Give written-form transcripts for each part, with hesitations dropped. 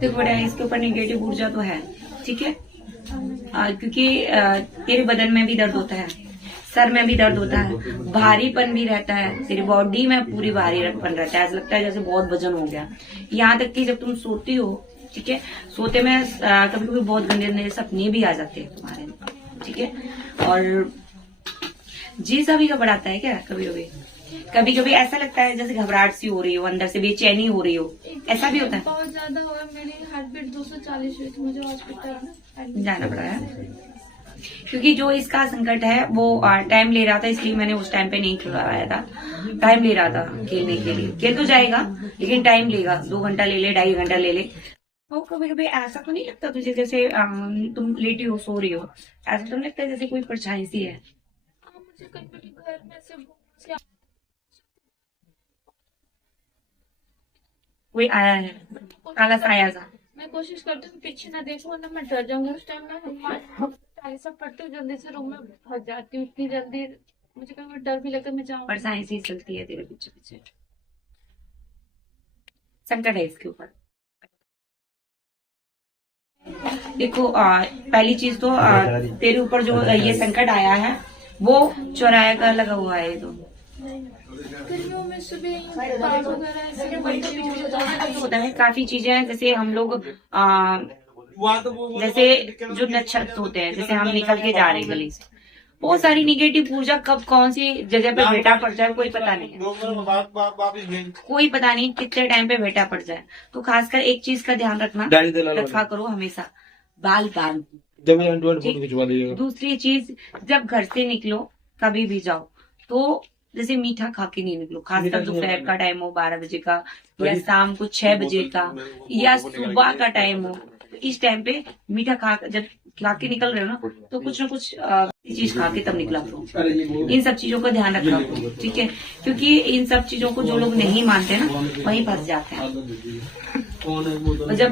देखो बेटा, इसके ऊपर निगेटिव ऊर्जा तो है, ठीक है। क्योंकि तेरे बदन में भी दर्द होता है, सर में भी दर्द होता है, भारीपन भी रहता है, तेरी बॉडी में पूरी भारीपन रहता है, ऐसा लगता है जैसे बहुत वजन हो गया। यहाँ तक कि जब तुम सोती हो, ठीक है, सोते में कभी कभी बहुत गंदे गंदे सपने भी आ जाते हैं तुम्हारे, ठीक है। और जी सा भी घबराता है क्या? कभी कभी ऐसा लगता है जैसे घबराहट सी हो रही हो, अंदर से बेचैनी हो रही हो, ऐसा भी होता है? बहुत ज्यादा हुआ, मेरी हार्ट बीट 240 हुई थी, मुझे हॉस्पिटल जाना पड़ा है। क्योंकि जो इसका संकट है वो टाइम ले रहा था, इसलिए मैंने उस टाइम पे नहीं खिलवाया था। टाइम ले रहा था खेलने के लिए, खेल तो जाएगा लेकिन टाइम लेगा, 2 घंटा ले ले, 2.5 घंटा ले ले। तो कभी कभी ऐसा तो नहीं लगता तुझे जैसे तुम लेटी हो, सो रही हो, ऐसा तो नहीं लगता जैसे कोई परछाई सी है? मुझे कभी घर में से कोई आया है, काला साया सा? मैं कोशिश करती हूँ पीछे ना देखूं, वरना मैं डर जाऊंगी। उस टाइम मैं टाइल्स पड़ती हूँ, जल्दी से रूम में फंस जाती हूँ, इतनी जल्दी मुझे कभी डर भी लगता है मैं जाऊँ। परछाई सी चलती है तेरे पीछे पीछे, संकट है इसके ऊपर। देखो पहली चीज तो तेरे ऊपर जो ये संकट आया है वो चौराहे का लगा हुआ है। ये तो गर्मियों में सुबह बाल वगैरह ऐसे होता है, काफी चीजें हैं, जैसे हम लोग जैसे जो नक्षत्र होते हैं, जैसे हम निकल के जा रहे हैं गली से, बहुत सारी निगेटिव ऊर्जा कब कौन सी जगह पे बेटा पड़ जाए कोई पता नहीं है, कोई पता नहीं कितने टाइम पे बेटा पड़ जाए। तो खासकर एक चीज का ध्यान रखा करो हमेशा, बाल बाल। दूसरी चीज, जब घर से निकलो कभी भी जाओ तो जैसे मीठा खा के नहीं निकलो, खासकर दोपहर का टाइम हो 12 बजे का, या शाम को 6 बजे का, या सुबह का टाइम हो, इस टाइम पे मीठा जब खा के निकल रहे हो ना, तो कुछ ना कुछ चीज खा के तब निकला करो। इन सब चीजों का ध्यान रखा करो, ठीक है, क्योंकि इन सब चीजों को जो लोग नहीं मानते ना वहीं फंस जाते हैं। और जब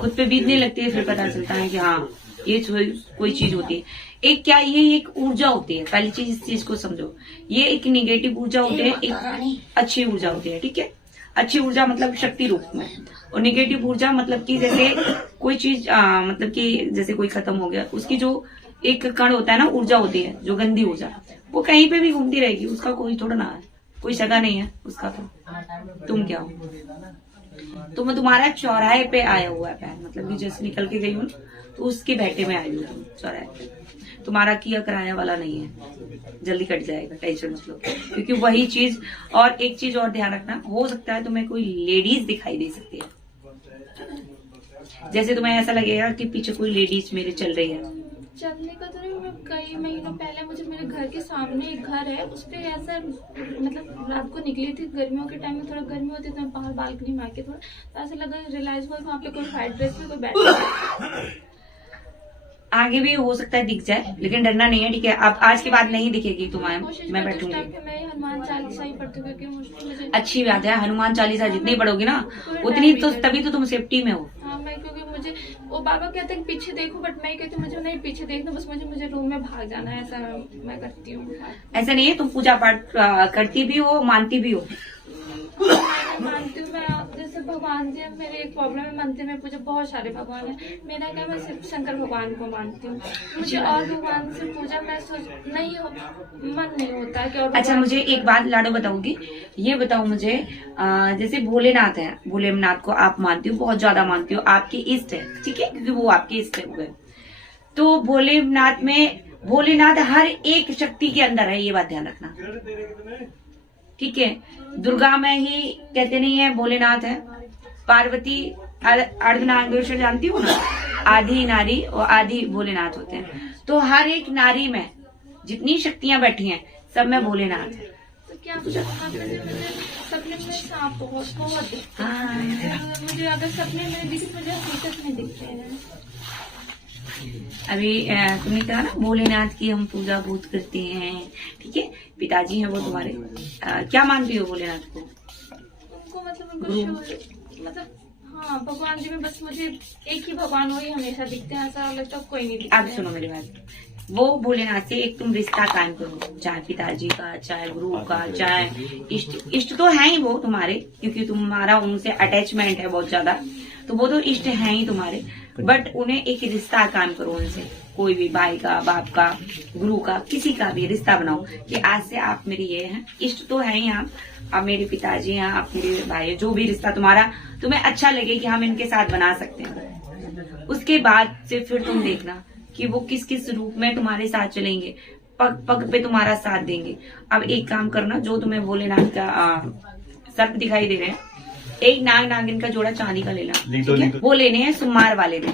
खुद पे बीतने लगती है फिर पता चलता है कि हाँ ये कोई चीज होती है। एक क्या, ये एक ऊर्जा होती है, पहली चीज इस चीज को समझो, ये एक निगेटिव ऊर्जा होती है, एक अच्छी ऊर्जा होती है, ठीक है। अच्छी ऊर्जा मतलब शक्ति रूप में, और निगेटिव ऊर्जा मतलब कि जैसे कोई चीज मतलब कि जैसे कोई खत्म हो गया, उसकी जो एक कण होता है ना, ऊर्जा होती है जो गंदी ऊर्जा, वो कहीं पे भी घूमती रहेगी, उसका कोई थोड़ा ना है, कोई जगह नहीं है उसका। तो तुम क्या हो, तुम्हारा चौराहे पे आया हुआ है पैर, मतलब कि जैसे निकल के गई हूँ तो उसके बैठे में आई हूँ चौराहे पे, तुम्हारा किया कराया वाला नहीं है, जल्दी कट जाएगा, टेंशन मत लो। क्योंकि वही चीज, और एक चीज और ध्यान रखना, हो सकता है तुम्हें कोई लेडीज दिखाई दे सकती है, जैसे तुम्हें ऐसा लगेगा कि पीछे कोई लेडीज मेरे चल रही है। चलने का तो नहीं, कई महीनों पहले मुझे मेरे घर के सामने एक घर है, उस पे ऐसा मतलब रात को निकली थी, गर्मियों के टाइम में थोड़ा गर्मी होती थी, मैं बाहर बालकनी में आके थोड़ा तो ऐसा लगा, रियलाइज हुआ वहाँ पे कोई व्हाइट ड्रेस में कोई बैठा। आगे भी हो सकता है दिख जाए, लेकिन डरना नहीं है, ठीक है। अब आज के बाद नहीं दिखेगी तुम्हें, मैं बैठूंगी। मैं हनुमान चालीसा ही पढ़ती हूँ, क्योंकि मुझे अच्छी बात है, हनुमान चालीसा जितनी पढ़ोगी ना उतनी तो तभी तो तुम सेफ्टी में हो। हाँ, मैं क्योंकि मुझे वो बाबा कहते हैं पीछे देखो, बट मैं कहती हूँ मुझे नहीं पीछे देखना, बस मुझे रूम में भाग जाना है, ऐसा मैं करती हूँ। ऐसा नहीं है, तुम पूजा पाठ करती भी हो, मानती भी हो। मानती हूँ मैं, जैसे भगवान जी मेरे एक प्रॉब्लम है, मानती हूँ मैं पूजा, बहुत सारे भगवान है, मेरा क्या, मैं सिर्फ शंकर भगवान को मानती हूँ, मुझे और भगवान से पूजा मैं मन नहीं होता है कि और। अच्छा, मुझे एक बात लाडो बताओगी, ये बताओ मुझे, जैसे भोलेनाथ है, भोलेनाथ को आप मानती हो, बहुत ज्यादा मानती हो, आपके इष्ट है, ठीक है, क्योंकि वो आपके इष्ट हुए, तो भोलेनाथ हर एक शक्ति के अंदर है, ये बात ध्यान रखना, ठीक है। दुर्गा में ही कहते नहीं है भोलेनाथ है, पार्वती अर्धनारीश्वर जानती हो ना, आधी नारी और आधी भोलेनाथ होते हैं, तो हर एक नारी में जितनी शक्तियां बैठी हैं सब में भोलेनाथ है। तो क्या मुझे सपने में सांप बहुत दिखते हैं, मुझे अगर सपने में दिखे मुझे हकीकत में दिखते हैं। अभी तुमने कहा ना भोलेनाथ की हम पूजा बहुत करते हैं, ठीक है, पिताजी हैं वो तुम्हारे, क्या मानती हो भोलेनाथ को? उनको मतलब उनको मतलब हाँ, भगवान जी में बस मुझे एक ही भगवान वही हमेशा दिखते हैं, ऐसा लगता कोई नहीं दिखता। अब सुनो मेरी बात, वो भोलेनाथ से एक तुम रिश्ता कायम करो, चाहे पिताजी का, चाहे गुरु का, चाहे इष्ट तो है ही वो तुम्हारे, क्योंकि तुम्हारा उनसे अटैचमेंट है बहुत ज्यादा, तो वो तो इष्ट हैं ही तुम्हारे, बट उन्हें एक रिश्ता कायम करो उनसे, कोई भी भाई का, बाप का, गुरु का, किसी का भी रिश्ता बनाओ कि आज से आप मेरे ये हैं, इष्ट तो है ही आप मेरे पिताजी हैं, आप मेरे भाई, जो भी रिश्ता तुम्हारा तुम्हें अच्छा लगे कि हम इनके साथ बना सकते हैं। उसके बाद से फिर तुम देखना कि वो किस किस रूप में तुम्हारे साथ चलेंगे, पग पग पे तुम्हारा साथ देंगे। अब एक काम करना, जो तुम्हें भोलेनाथ का सर्प दिखाई दे रहे हैं, एक नाग नागिन का जोड़ा चांदी का लेना, ठीक है? वो लेने हैं सोमवार वाले दिन,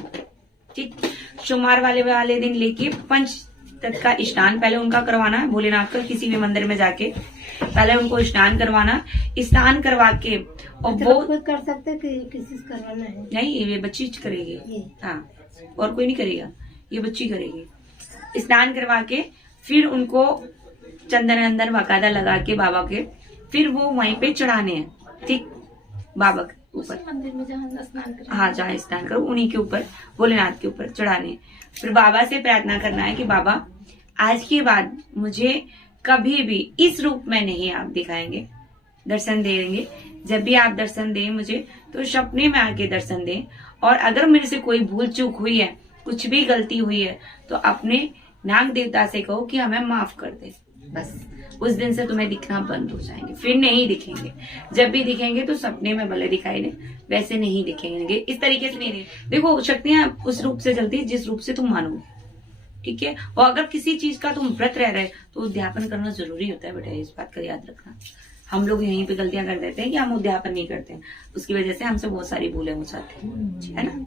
ठीक। सोमवार वाले दिन लेके पंच तत्व का स्नान पहले उनका करवाना है, भोलेनाथ का किसी भी मंदिर में जाके पहले उनको स्नान करवाना, स्नान करवा के, और वो कोई कर सकते हैं कि किसी से करवाना है? नहीं, ये बच्ची करेगी, हाँ, और कोई नहीं करेगा, ये बच्ची करेगी। स्नान करवा के फिर उनको चंदन अंदर बाकायदा लगा के बाबा के, फिर वो वहीं पे चढ़ाने हैं, ठीक, बाबा के ऊपर, मंदिर में जहाँ स्नान करें, हाँ जहाँ स्नान करो उन्हीं के ऊपर, भोलेनाथ के ऊपर चढ़ाने हैं। फिर बाबा से प्रार्थना करना है कि बाबा आज के बाद मुझे कभी भी इस रूप में नहीं आप दिखाएंगे, दर्शन देंगे। जब भी आप दर्शन दें मुझे तो सपने में आके दर्शन दें, और अगर मेरे से कोई भूल चूक हुई है, कुछ भी गलती हुई है, तो अपने नाग देवता से कहो कि हमें माफ कर दे। बस उस दिन से तुम्हें दिखना बंद हो जाएंगे, फिर नहीं दिखेंगे। जब भी दिखेंगे तो सपने में भले दिखाई दे, वैसे नहीं दिखेंगे, इस तरीके से नहीं। देखो शक्तियां उस रूप से चलती है जिस रूप से तुम मानो, ठीक है। और अगर किसी चीज का तुम व्रत रह रहे तो उद्यापन करना जरूरी होता है बेटा, इस बात का याद रखना। हम लोग यहीं पे गलतियां कर देते हैं कि हम उद्यापन नहीं करते हैं, उसकी वजह से हमसे बहुत सारी भूलें हो जाती है ना।